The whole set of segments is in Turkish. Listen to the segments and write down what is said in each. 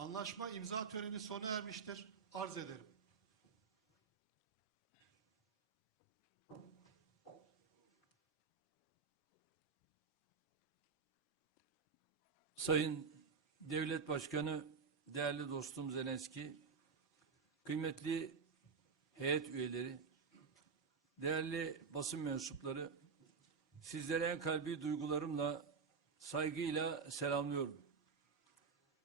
Anlaşma imza töreni sona ermiştir. Arz ederim. Sayın Devlet Başkanı, değerli dostum Zelenski, kıymetli heyet üyeleri, değerli basın mensupları, sizlere en kalbi duygularımla, saygıyla selamlıyorum.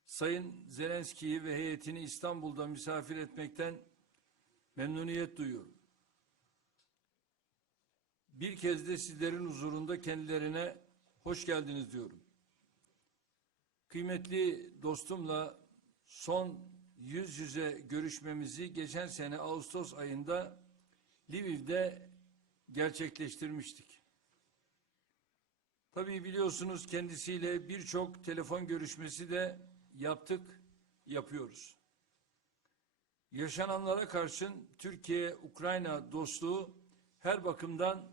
Sayın Zelenski'yi ve heyetini İstanbul'da misafir etmekten memnuniyet duyuyorum. Bir kez de sizlerin huzurunda kendilerine hoş geldiniz diyorum. Kıymetli dostumla son yüz yüze görüşmemizi geçen sene Ağustos ayında Lviv'de gerçekleştirmiştik. Tabii biliyorsunuz kendisiyle birçok telefon görüşmesi de yaptık, yapıyoruz. Yaşananlara karşın Türkiye-Ukrayna dostluğu her bakımdan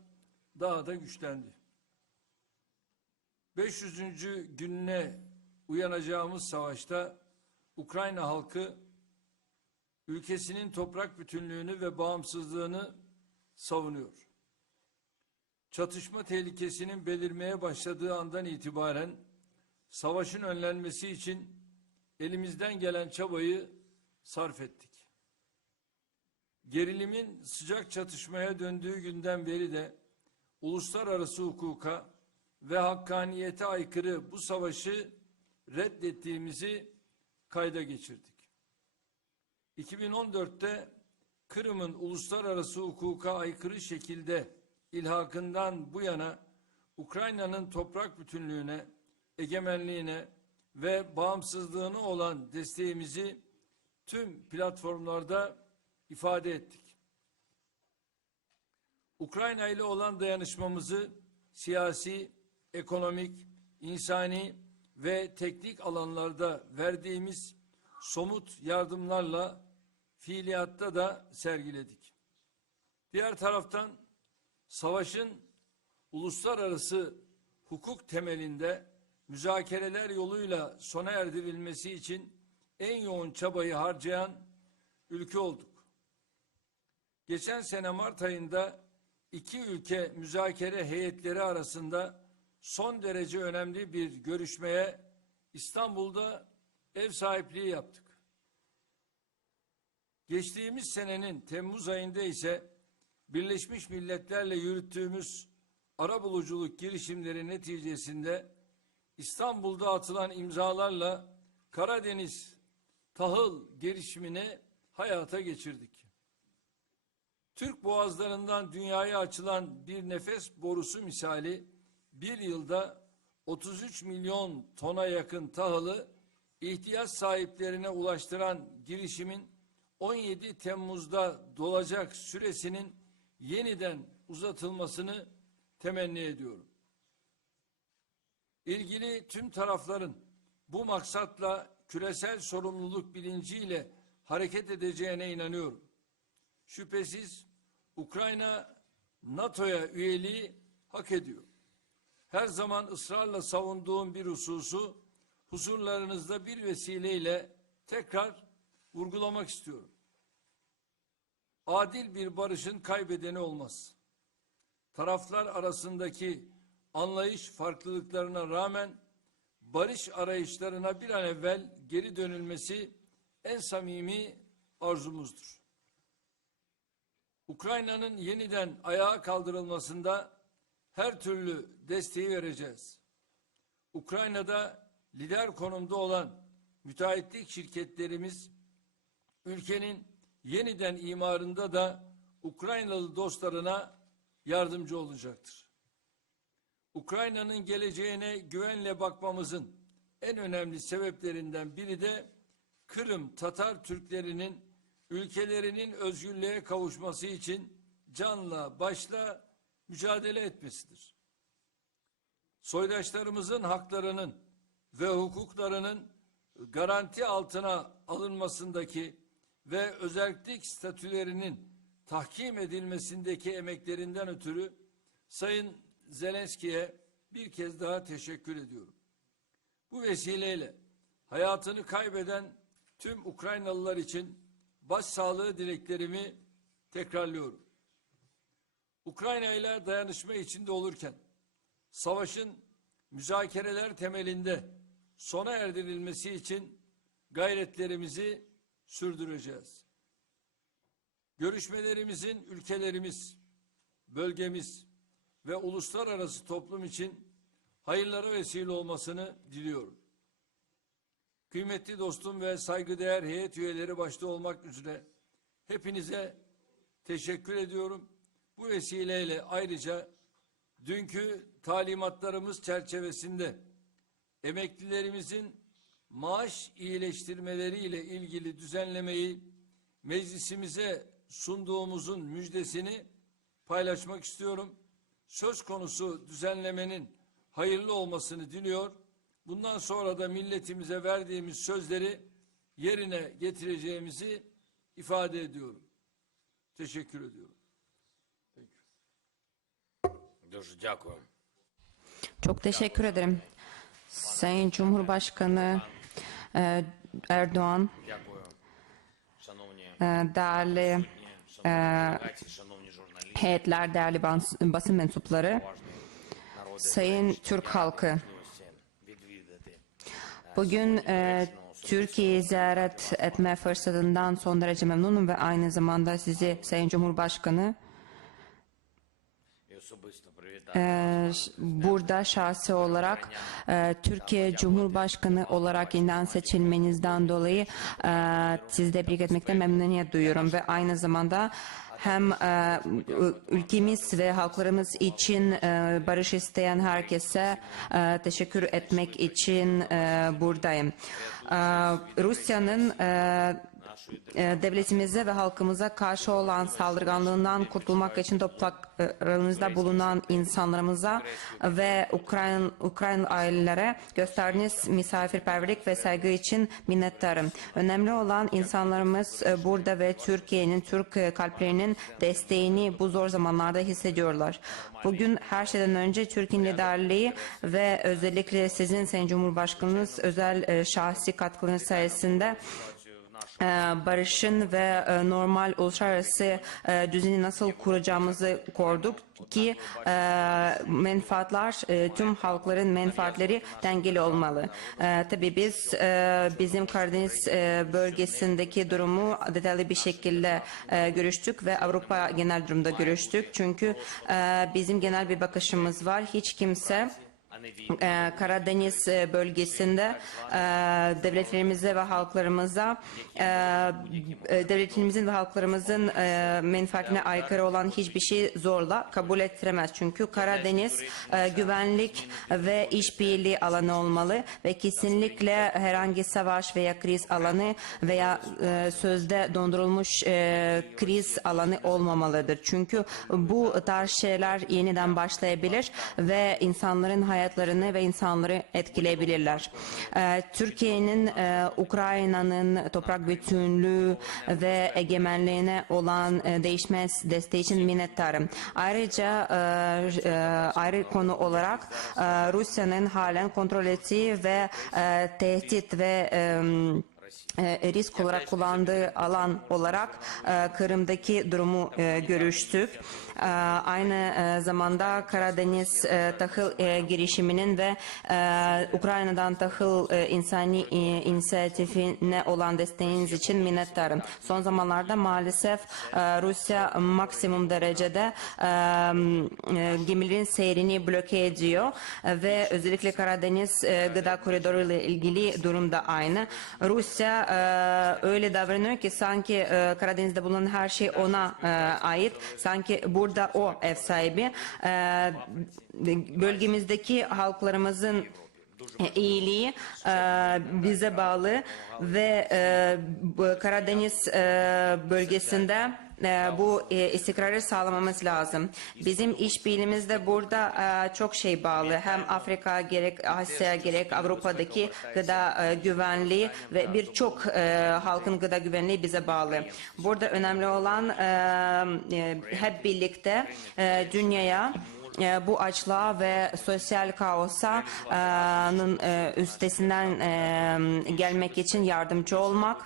daha da güçlendi. 500. gününe uyanacağımız savaşta Ukrayna halkı ülkesinin toprak bütünlüğünü ve bağımsızlığını savunuyor. Çatışma tehlikesinin belirmeye başladığı andan itibaren savaşın önlenmesi için elimizden gelen çabayı sarf ettik. Gerilimin sıcak çatışmaya döndüğü günden beri de uluslararası hukuka ve hakkaniyete aykırı bu savaşı reddettiğimizi kayda geçirdik. 2014'te Kırım'ın uluslararası hukuka aykırı şekilde ilhakından bu yana Ukrayna'nın toprak bütünlüğüne, egemenliğine ve bağımsızlığına olan desteğimizi tüm platformlarda ifade ettik. Ukrayna ile olan dayanışmamızı siyasi, ekonomik, insani ve teknik alanlarda verdiğimiz somut yardımlarla fiiliyatta da sergiledik. Diğer taraftan savaşın uluslararası hukuk temelinde müzakereler yoluyla sona erdirilmesi için en yoğun çabayı harcayan ülke olduk. Geçen sene Mart ayında iki ülke müzakere heyetleri arasında son derece önemli bir görüşmeye İstanbul'da ev sahipliği yaptık. Geçtiğimiz senenin Temmuz ayında ise Birleşmiş Milletler'le yürüttüğümüz arabuluculuk girişimleri neticesinde İstanbul'da atılan imzalarla Karadeniz tahıl girişimini hayata geçirdik. Türk boğazlarından dünyaya açılan bir nefes borusu misali bir yılda 33 milyon tona yakın tahılı ihtiyaç sahiplerine ulaştıran girişimin 17 Temmuz'da dolacak süresinin yeniden uzatılmasını temenni ediyorum. İlgili tüm tarafların bu maksatla küresel sorumluluk bilinciyle hareket edeceğine inanıyorum. Şüphesiz Ukrayna NATO'ya üyeliği hak ediyor. Her zaman ısrarla savunduğum bir hususu huzurlarınızda bir vesileyle tekrar vurgulamak istiyorum. Adil bir barışın kaybedeni olmaz. Taraflar arasındaki anlayış farklılıklarına rağmen barış arayışlarına bir an evvel geri dönülmesi en samimi arzumuzdur. Ukrayna'nın yeniden ayağa kaldırılmasında her türlü desteği vereceğiz. Ukrayna'da lider konumda olan müteahhitlik şirketlerimiz ülkenin yeniden imarında da Ukraynalı dostlarına yardımcı olacaktır. Ukrayna'nın geleceğine güvenle bakmamızın en önemli sebeplerinden biri de Kırım Tatar Türklerinin ülkelerinin özgürlüğe kavuşması için canla başla mücadele etmesidir. Soydaşlarımızın haklarının ve hukuklarının garanti altına alınmasındaki ve özellik statülerinin tahkim edilmesindeki emeklerinden ötürü Sayın Zelenski'ye bir kez daha teşekkür ediyorum. Bu vesileyle hayatını kaybeden tüm Ukraynalılar için başsağlığı dileklerimi tekrarlıyorum. Ukrayna ile dayanışma içinde olurken savaşın müzakereler temelinde sona erdirilmesi için gayretlerimizi sürdüreceğiz. Görüşmelerimizin ülkelerimiz, bölgemiz ve uluslararası toplum için hayırlara vesile olmasını diliyorum. Kıymetli dostum ve saygıdeğer heyet üyeleri başta olmak üzere hepinize teşekkür ediyorum. Bu vesileyle ayrıca dünkü talimatlarımız çerçevesinde emeklilerimizin maaş iyileştirmeleriyle ilgili düzenlemeyi meclisimize sunduğumuzun müjdesini paylaşmak istiyorum Söz konusu düzenlemenin hayırlı olmasını diliyor. Bundan sonra da milletimize verdiğimiz sözleri yerine getireceğimizi ifade ediyorum. Teşekkür ediyorum. Дуже дякую. Çok teşekkür ederim. Sayın Cumhurbaşkanı e, Erdoğan, Дякую, шановні e, değerli heyetler, değerli basın mensupları, sayın Türk halkı. Bugün e, Türkiye'yi ziyaret etme fırsatından son derece memnunum ve aynı zamanda sizi Sayın Cumhurbaşkanı e, burada şahsi olarak e, Türkiye Cumhurbaşkanı olarak yeniden seçilmenizden dolayı e, sizde birlik etmekte memnuniyet duyuyorum ve aynı zamanda hem e, ülkemiz ve halklarımız için e, barış isteyen herkese e, teşekkür etmek için buradayım. Rusya'nın devletimize ve halkımıza karşı olan saldırganlığından kurtulmak için topraklarımızda bulunan insanlarımıza ve Ukrayna Ukrayna ailelere gösterdiğiniz misafirperverlik ve saygı için minnettarım. Önemli olan insanlarımız e, burada ve Türkiye'nin, Türk kalplerinin desteğini bu zor zamanlarda hissediyorlar. Bugün her şeyden önce Türkiye'nin liderliği ve özellikle sizin Sayın Cumhurbaşkanınız özel e, şahsi katkılarınız sayesinde ee, barışın ve e, normal uluslararası e, düzeni nasıl kuracağımızı korduk ki e, menfaatlar tüm halkların menfaatleri dengeli olmalı. Tabii biz bizim Karadeniz bölgesindeki durumu detaylı bir şekilde görüştük ve Avrupa genel durumda görüştük. Çünkü bizim genel bir bakışımız var. Hiç kimse e, Karadeniz e, bölgesinde e, devletlerimize ve halklarımıza e, devletimizin ve halklarımızın menfaatine aykırı olan hiçbir şey zorla kabul ettiremez. Çünkü Karadeniz güvenlik ve işbirliği alanı olmalı ve kesinlikle herhangi savaş veya kriz alanı veya sözde dondurulmuş kriz alanı olmamalıdır. Çünkü bu tarz şeyler yeniden başlayabilir ve insanların hayatlarını ve insanları etkileyebilirler. E, Türkiye'nin e, Ukrayna'nın toprak bütünlüğü ve egemenliğine olan e, değişmez desteği için minnettarım. Ayrıca e, ayrı konu olarak Rusya'nın halen kontrol ettiği ve tehdit ve e, risk olarak kullandığı alan olarak e, Kırım'daki durumu e, görüştük. E, Aynı e, zamanda Karadeniz e, tahıl e, girişiminin ve e, Ukrayna'dan tahıl e, insani e, inisiyatifine olan desteğiniz için minnettarım. Son zamanlarda maalesef e, Rusya maksimum derecede e, e, gemilerin seyrini bloke ediyor E, ve özellikle Karadeniz e, gıda koridoru ile ilgili durum da aynı. Rusya e, öyle davranıyor ki sanki e, Karadeniz'de bulunan her şey ona e, ait. Sanki burada o ev sahibi. E, bölgemizdeki halklarımızın iyiliği e, bize bağlı ve e, Karadeniz e, bölgesinde e, bu e, istikrarı sağlamamız lazım. Bizim işbirliğimiz de burada e, çok şey bağlı. Hem Afrika gerek Asya gerek Avrupa'daki gıda e, güvenliği ve birçok e, halkın gıda güvenliği bize bağlı. Burada önemli olan e, e, hep birlikte e, dünyaya e, bu açlığa ve sosyal kaosa e, üstesinden e, gelmek için yardımcı olmak.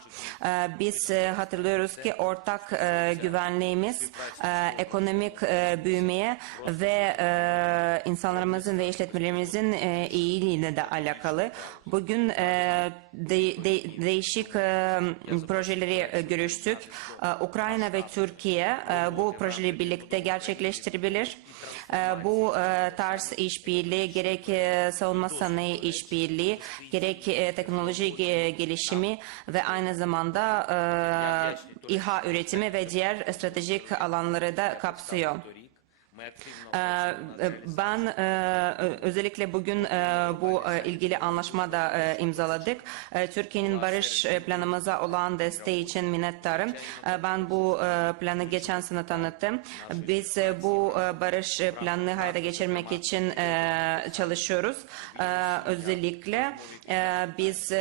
Biz hatırlıyoruz ki ortak güvenliğimiz ekonomik büyümeye ve insanlarımızın ve işletmelerimizin e, iyiliğine de alakalı. Bugün de- de- değişik e, projeleri e, görüştük. E, Ukrayna ve Türkiye e, bu projeleri birlikte gerçekleştirebilir. E, Bu e, tarz işbirliği gerek e, savunma sanayi işbirliği gerek e, teknoloji ge- gelişimi ve aynı zamanda İHA üretimi ve diğer stratejik alanları da kapsıyor. Ee, e, ben e, özellikle bugün e, bu ilgili anlaşma da imzaladık. Türkiye'nin barış planımıza olan desteği için minnettarım. Ben bu planı geçen sene tanıttım. Biz bu barış planını hayata geçirmek için çalışıyoruz. Özellikle biz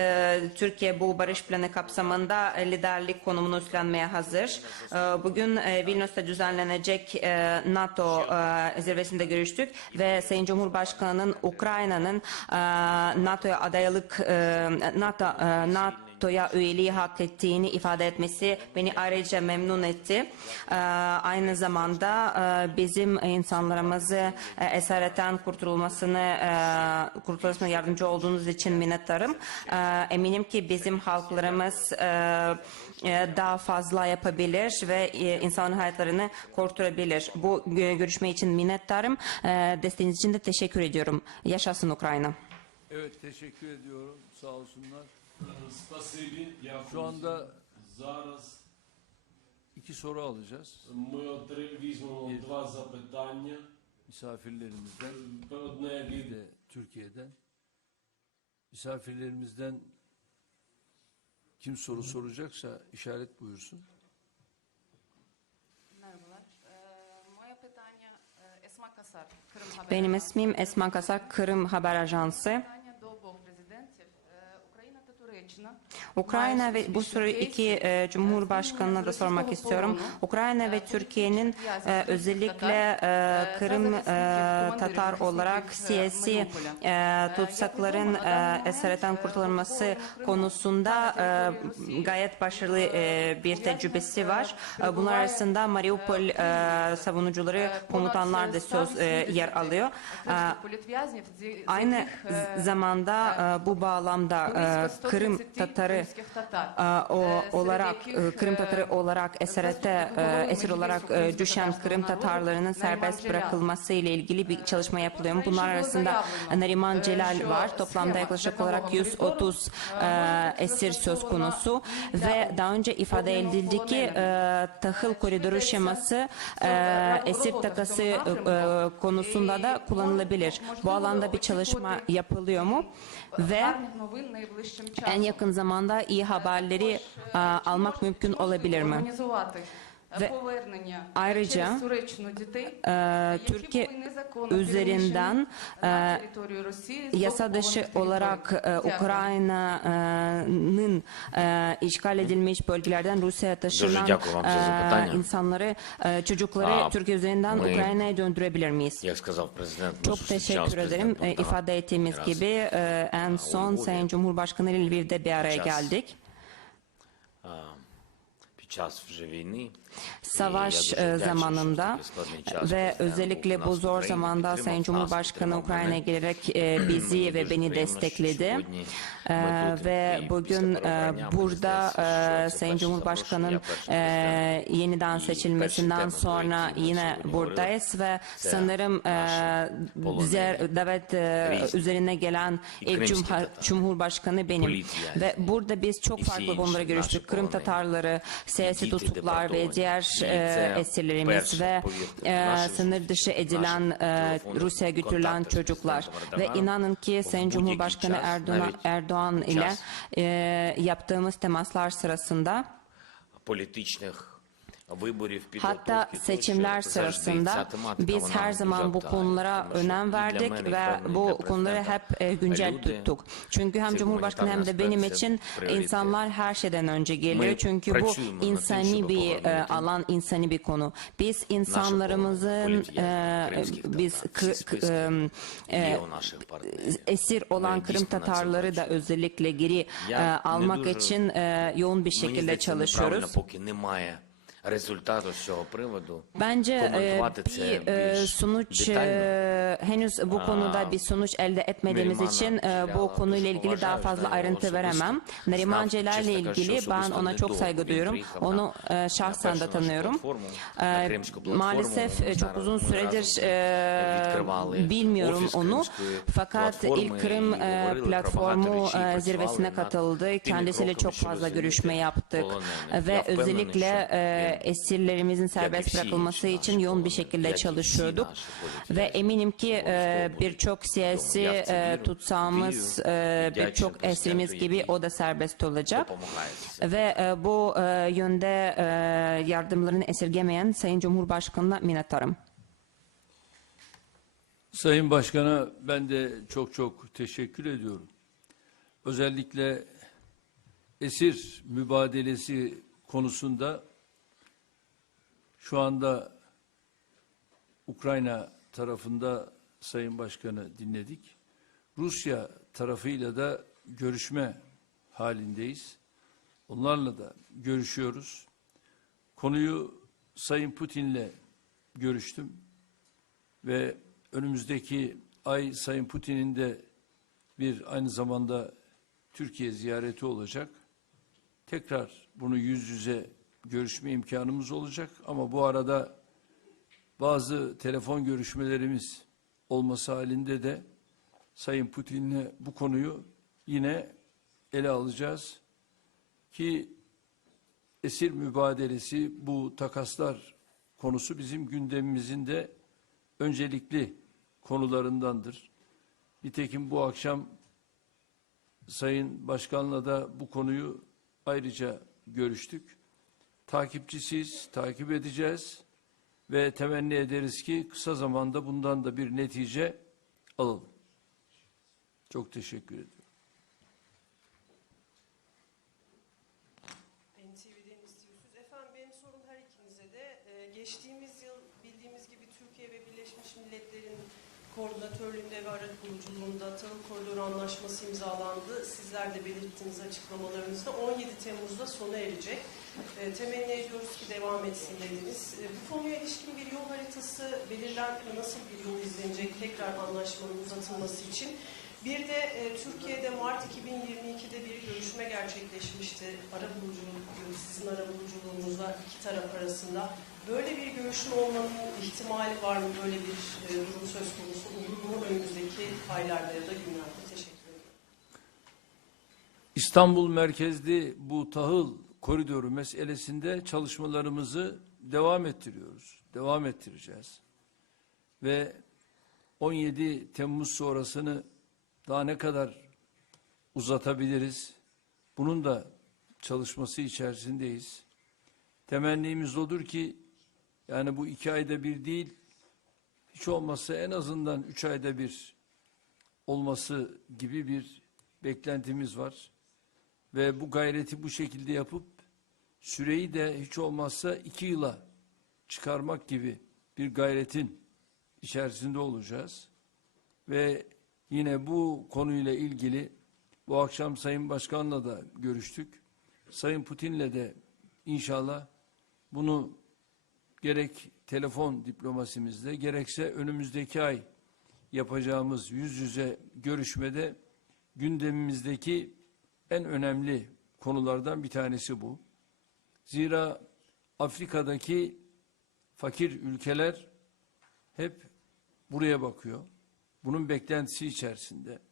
Türkiye bu barış planı kapsamında liderlik konumunu üstlenmeye hazır. Bugün Vilnius'ta düzenlenecek NATO e, zirvesinde görüştük ve Sayın Cumhurbaşkanı'nın Ukrayna'nın e, NATO'ya adaylık e, NATO e, NATO'ya üyeliği hak ettiğini ifade etmesi beni ayrıca memnun etti. E, Aynı zamanda e, bizim insanlarımızı e, esaretten kurtulmasını e, kurtulmasına yardımcı olduğunuz için minnettarım. E, Eminim ki bizim halklarımız daha fazla yapabilir ve insan hayatlarını kurtarabilir. Bu gö- görüşme için minnettarım. E, Desteğiniz için de teşekkür ediyorum. Yaşasın Ukrayna. Evet teşekkür ediyorum. Sağ olsunlar. Şu anda iki soru alacağız. Bir, misafirlerimizden bir de Türkiye'den misafirlerimizden kim soru soracaksa işaret buyursun. Merhabalar. Benim ismim Esma Kasar, Kırım Haber Ajansı. Ukrayna ve bu soru iki e, Cumhurbaşkanı'na da sormak istiyorum. Ukrayna ve Türkiye'nin e, özellikle e, Kırım e, Tatar olarak siyasi e, e tutsakların e, esaretten kurtulması konusunda e, gayet başarılı e, bir tecrübesi var. E, bunlar arasında Mariupol e, savunucuları komutanlar da söz e, yer alıyor. E, aynı zamanda e, bu bağlamda e, Kırım Tatarı ee, o, olarak e, Kırım Tatarı olarak SRT e, esir olarak düşen e, Kırım Tatarlarının serbest bırakılması ile ilgili bir çalışma yapılıyor. Bunlar arasında Nariman Celal var. Toplamda yaklaşık olarak 130 esir söz konusu ve daha önce ifade edildi ki tahıl koridoru şeması esir takası konusunda da kullanılabilir. Bu alanda bir çalışma yapılıyor mu? ve en yakın zamanda iyi haberleri e, almak mümkün olabilir mi? Організувати Ve повернення ayrıca, через Туреччину дітей, e, які Türkiye були незаконно üzerinden переміщені e, на територію Росії з yasa dışı окупованих olarak e, територій. Дякую. Ukrayna'nın e, işgal edilmiş bölgelerden Rusya'ya taşınan dякую вам за e, запитання. insanları, e, çocukları Aa, Türkiye üzerinden ми- Ukrayna'ya döndürebilir miyiz? Як сказав президент, ми Çok зустрічалися з teşekkür ederim. президентом E, Тарасом ifade ettiğimiz Якраз gibi e, en son Lvov'da. Sayın Cumhurbaşkanı ile Lviv'de bir araya Час. geldik. а, під час вже війни. savaş zamanında ve özellikle bu zor zamanda Sayın Cumhurbaşkanı Ukrayna'ya gelerek bizi ve beni destekledi. Ve bugün burada Sayın Cumhurbaşkanı'nın yeniden seçilmesinden sonra yine buradayız ve sanırım davet üzerine gelen ilk Cumhurbaşkanı benim. Ve burada biz çok farklı konulara görüştük. Kırım Tatarları, siyasi tutuklar ve diğer diğer e, esirlerimiz ve e, sınır dışı edilen e, Rusya'ya götürülen çocuklar ve inanın ki Sayın Cumhurbaşkanı Erdoğan, Erdoğan ile e, yaptığımız temaslar sırasında Hatta seçimler sırasında biz her zaman bu konulara önem verdik ve bu konuları hep e, güncel tuttuk. Çünkü hem Cumhurbaşkanı hem de benim için insanlar her şeyden önce geliyor. Çünkü bu insani bir e, alan, insani bir konu. Biz insanlarımızın e, biz esir olan Kırım Tatarları da özellikle geri almak için yoğun bir şekilde çalışıyoruz. поки немає результату з цього приводу. Bence e, Komentувати це bir e, більш sonuç детально. e, henüz bu konuda bir sonuç elde etmediğimiz Neriman için e, Hanım, bu konuyla дуже ilgili daha поважаю, fazla знаю ayrıntı особисто. veremem. Neriman Знав, Celal'le чесно кажучи, ilgili ben особисто ona çok недовго saygı він duyuyorum. приїхав Onu на- e, şahsen на de першу нашу tanıyorum. платформу, E, на Кримську платформу. Maalesef e, çok Зараз uzun ми süredir разом e, відкривали bilmiyorum офіс onu. Кримської Fakat платформи ilk Kırım і e, говорили про platformu багато речей, e, zirvesine працювали над katıldı. тими Kendisiyle кроками, çok щоб fazla звільнити görüşme yaptık. полонених. Ve Я впевнений, özellikle що e, він, esirlerimizin serbest bırakılması için yoğun bir şekilde çalışıyorduk. ve eminim ki e, birçok siyasi e, tutsağımız, e, birçok esirimiz gibi o da serbest olacak. Ve e, bu yönde yardımlarını esirgemeyen Sayın Cumhurbaşkanı'na minnettarım. Sayın Başkan'a ben de çok çok teşekkür ediyorum. Özellikle esir mübadelesi konusunda şu anda Ukrayna tarafında Sayın Başkan'ı dinledik. Rusya tarafıyla da görüşme halindeyiz. Onlarla da görüşüyoruz. Konuyu Sayın Putin'le görüştüm ve önümüzdeki ay Sayın Putin'in de bir aynı zamanda Türkiye ziyareti olacak. Tekrar bunu yüz yüze görüşme imkanımız olacak ama bu arada bazı telefon görüşmelerimiz olması halinde de Sayın Putin'le bu konuyu yine ele alacağız ki esir mübadelesi bu takaslar konusu bizim gündemimizin de öncelikli konularındandır. Nitekim bu akşam Sayın Başkan'la da bu konuyu ayrıca görüştük. Takipçisiyiz, takip edeceğiz ve temenni ederiz ki kısa zamanda bundan da bir netice alalım. Çok teşekkür ediyorum. NTV'den istiyorsunuz. Efendim benim sorum her ikinize. Ee, geçtiğimiz yıl bildiğimiz gibi Türkiye ve Birleşmiş Milletler'in koordinatörlüğünde ve arabuluculuğunda Tahıl Koridoru Anlaşması imzalandı. Sizler de belirttiğiniz açıklamalarınızda 17 Temmuz'da sona erecek. Ee, temenni ediyoruz ki devam etsin dediniz. Ee, bu konuya ilişkin bir yol haritası belirlendi mi? Nasıl bir yol izlenecek tekrar anlaşmanın uzatılması için? Bir de e, Türkiye'de Mart 2022'de bir görüşme gerçekleşmişti. Arabuluculuk, sizin arabuluculuğunuzla iki taraf arasında. Böyle bir görüşme olmanın ihtimali var mı? Böyle bir e, durum söz konusu olur mu önümüzdeki aylarda ya da günlerde? Teşekkür ederim. İstanbul merkezli bu tahıl koridoru meselesinde çalışmalarımızı devam ettiriyoruz. Devam ettireceğiz. Ve 17 Temmuz sonrasını daha ne kadar uzatabiliriz? Bunun da çalışması içerisindeyiz. Temennimiz odur ki yani bu iki ayda bir değil, hiç olmazsa en azından üç ayda bir olması gibi bir beklentimiz var. Ve bu gayreti bu şekilde yapıp süreyi de hiç olmazsa iki yıla çıkarmak gibi bir gayretin içerisinde olacağız. Ve yine bu konuyla ilgili bu akşam Sayın Başkan'la da görüştük. Sayın Putin'le de inşallah bunu gerek telefon diplomasimizde gerekse önümüzdeki ay yapacağımız yüz yüze görüşmede gündemimizdeki en önemli konulardan bir tanesi bu. Zira Afrika'daki fakir ülkeler hep buraya bakıyor. Bunun beklentisi içerisinde.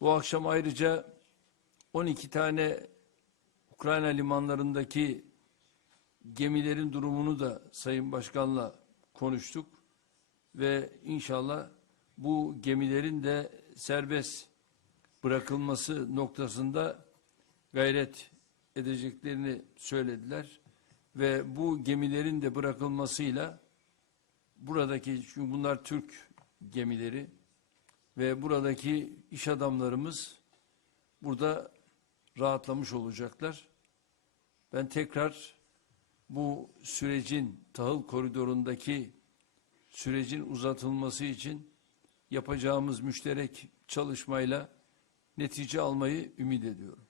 Bu akşam ayrıca 12 tane Ukrayna limanlarındaki gemilerin durumunu da Sayın Başkan'la konuştuk ve inşallah bu gemilerin de serbest bırakılması noktasında gayret edeceklerini söylediler. ve bu gemilerin de bırakılmasıyla buradaki çünkü bunlar Türk gemileri ve buradaki iş adamlarımız burada rahatlamış olacaklar. Ben tekrar bu sürecin tahıl koridorundaki sürecin uzatılması için yapacağımız müşterek çalışmayla netice almayı ümit ediyorum.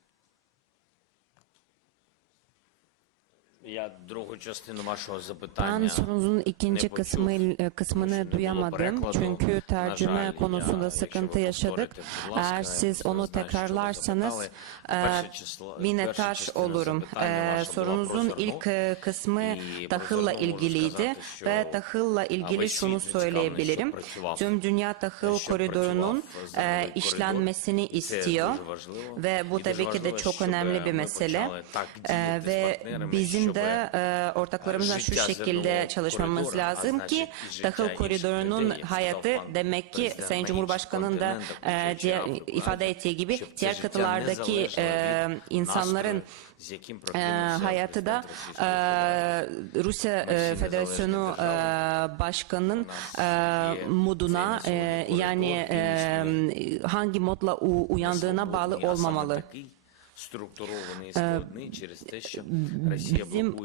Я другу частину вашого Ben запитання sorunuzun ikinci ne почув, kısmı тому що kısmını не було duyamadım перекладу. çünkü На tercüme жаль, konusunda я, sıkıntı якщо ви yaşadık. повторите, будь ласка, Eğer я siz просто onu знаю, що ви tekrarlarsanız запитали. e, Перше число- перша minnettar частина olurum. запитання E, ваша була sorunuzun про ilk зерно. e, kısmı І про tahılla зерно можу ilgiliydi сказати, що, ve tahılla ilgili весь şunu світ зацікавлений, söyleyebilirim. щоб працював, Tüm dünya tahıl щоб koridorunun працював e, зерновий işlenmesini коридор. Це istiyor дуже важливо. ve bu І дуже tabii ki de важливо, çok щоб önemli bir ми mesele. почали так E, діяти з ve партнерами, bizim dönemde e, ortaklarımızla şu şekilde çalışmamız lazım ki tahıl koridorunun hayatı demek ki Sayın Cumhurbaşkanı'nın da e, diğer, ifade ettiği gibi diğer kıtalardaki e, insanların e, hayatı da e, Rusya e, Federasyonu e, Başkanı'nın e, moduna e, yani e, hangi modla uyandığına bağlı olmamalı. Bizim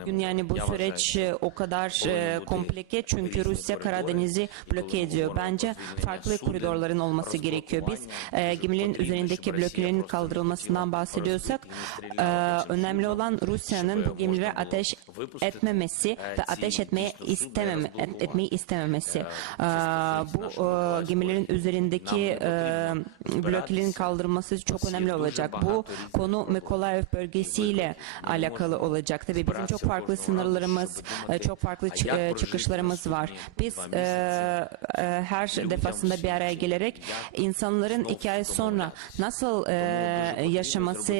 bugün yani bu süreç o kadar komplike çünkü Rusya Karadeniz'i bloke ediyor. Bence farklı koridorların olması gerekiyor. Biz gemilerin üzerindeki blokelerin kaldırılmasından bahsediyorsak önemli olan Rusya'nın bu gemilere ateş etmemesi ve ateş etmeye istememe, etmeyi istememesi. Bu gemilerin üzerindeki blokelerin kaldırılması çok önemli olacak. Bu konu Mikolaev bölgesiyle alakalı olacak. Tabii bizim çok farklı sınırlarımız, e, çok farklı e, çıkışlarımız var. Biz e, her defasında bir araya gelerek insanların iki ay sonra nasıl yaşaması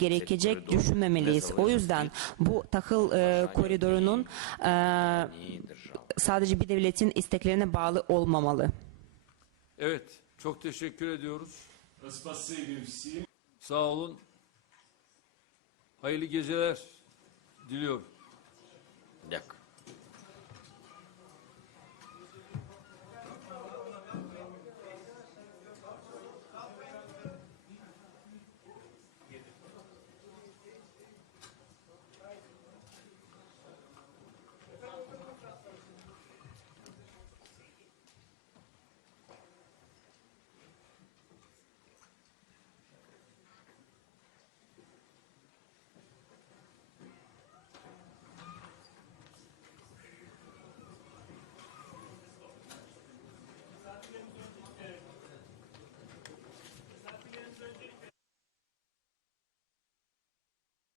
gerekecek düşünmemeliyiz. O yüzden bu tahıl koridorunun sadece bir devletin isteklerine bağlı olmamalı. Evet, çok teşekkür ediyoruz. Sağ olun. Hayırlı geceler diliyorum. Bir dakika.